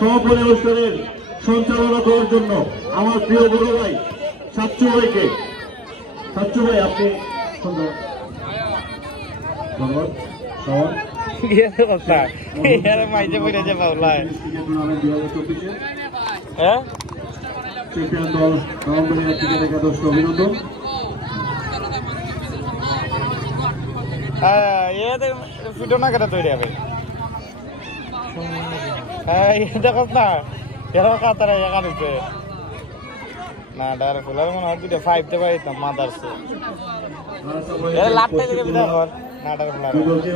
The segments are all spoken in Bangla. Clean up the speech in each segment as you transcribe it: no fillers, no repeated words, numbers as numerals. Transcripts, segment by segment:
সমাপনী অনুষ্ঠানের সঞ্চালনা করার জন্য আমার প্রিয় বড় ভাই সাচ্চু ভাইকে। সাচ্চু ভাই আপনি চ্যাম্পিয়ন দল নভেম্বরের ক্রিকেট একাদশকে অভিনন্দন। ভিডিও না কেটে তৈরি হবে দেখো না এরকম কাতারা কাটছে না ডাইরেক্ট ফুলার মনে হয় দুটো ফাইভতে পারিতাম মাদারছে লাটটা দিকে বিদায় কর না ডাইরেক্ট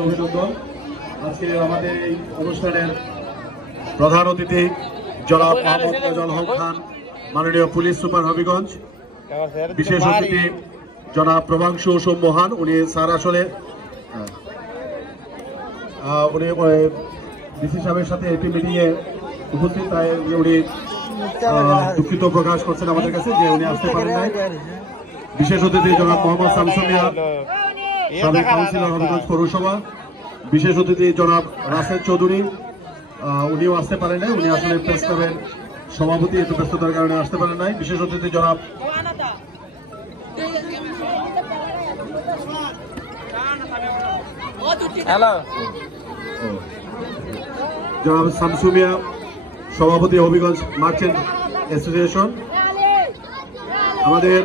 অভিনন্দন। আজকে আমাদের এই অনুষ্ঠানের প্রধান অতিথি জনাব মোহাম্মদ ফজল হক খান, মাননীয় পুলিশ সুপার হবিগঞ্জ। বিশেষ অতিথি জনাব প্রভাংশু সোমমোহন, উনি স্যার আসলে উনি ডিসি সাহেবের সাথে একটি মিটিং এ উপস্থিত, তাই উনি দুঃখিত প্রকাশ করছেন আমাদের কাছে যে উনি আসতে পারেন নাই। বিশেষ অতিথি জনাব মোহাম্মদ শামসু মিয়া, সাবেক কাউন্সিলর হবিগঞ্জ পৌরসভা। বিশেষ অতিথি জনাব রাসেল চৌধুরী, উনিও আসতে পারেন নাই, উনি আসলে প্রেস ক্লাবের সভাপতি, একটু ব্যস্ততার কারণে আসতে পারেন নাই। বিশেষ অতিথি জনাব জনাব শামসু মিয়া, সভাপতি হবিগঞ্জ মার্চেন্ট অ্যাসোসিয়েশন। আমাদের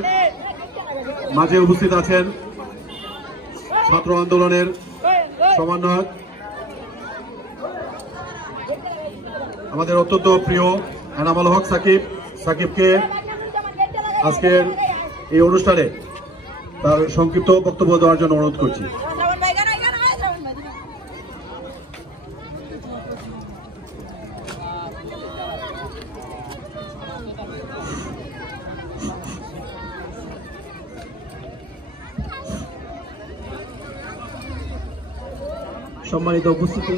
মাঝে উপস্থিত আছেন ছাত্র আন্দোলনের সমন্বয়ক, আমাদের অত্যন্ত প্রিয় এনামুল হক সাকিব। সাকিবকে আজকের এই অনুষ্ঠানে তার সংক্ষিপ্ত বক্তব্য দেওয়ার জন্য অনুরোধ করছি। সম্মানিত উপস্থিতি,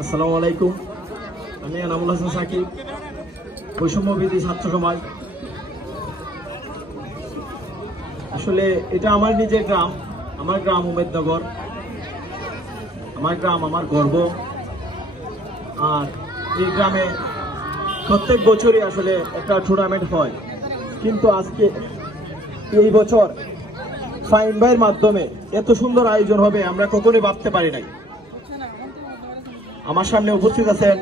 আসসালামু আলাইকুম। আমি এনামুল হাসান সাকিব, বৈষম্যবিরোধী ছাত্র সমাজ। আসলে এটা আমার নিজের গ্রাম, আমার গ্রাম উমেদনগর, আমার গ্রাম আমার গর্ব। আর এই গ্রামে প্রত্যেক বছরই আসলে একটা টুর্নামেন্ট হয়, কিন্তু আজকে এই বছর ফাইন ভাইয়ের মাধ্যমে এত সুন্দর আয়োজন হবে আমরা কখনোই ভাবতে পারি নাই। আমার সামনে উপস্থিত আছেন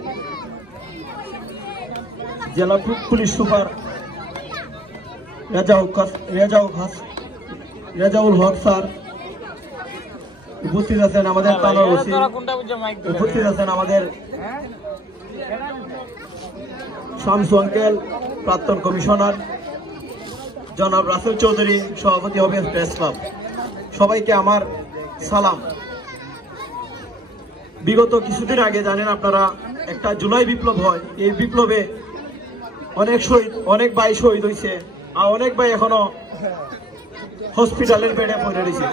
জেলা police super Rezaul Haque sir, উপস্থিত আছেন আমাদের তানোর ওসি, উপস্থিত আছেন আমাদের শামসু আঙ্কেল, প্রাক্তন কমিশনার জনাব রাসেল চৌধুরী, সভাপতি হবে প্রেস ক্লাব। সবাইকে আমার সালাম। বিগত কিছুদিন আগে জানেন আপনারা একটা জুলাই বিপ্লব হয়, এই বিপ্লবে অনেক ভাই শহীদ হয়েছে, আর অনেক ভাই এখনো হসপিটালের বেডে পড়ে রয়েছে।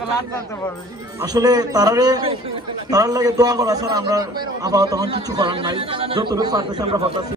আসলে তারার লাগে দোয়া করা ছাড়া আমরা আপাতত তখন কিছু করার নাই, যতটুকু পারতেছি আমরা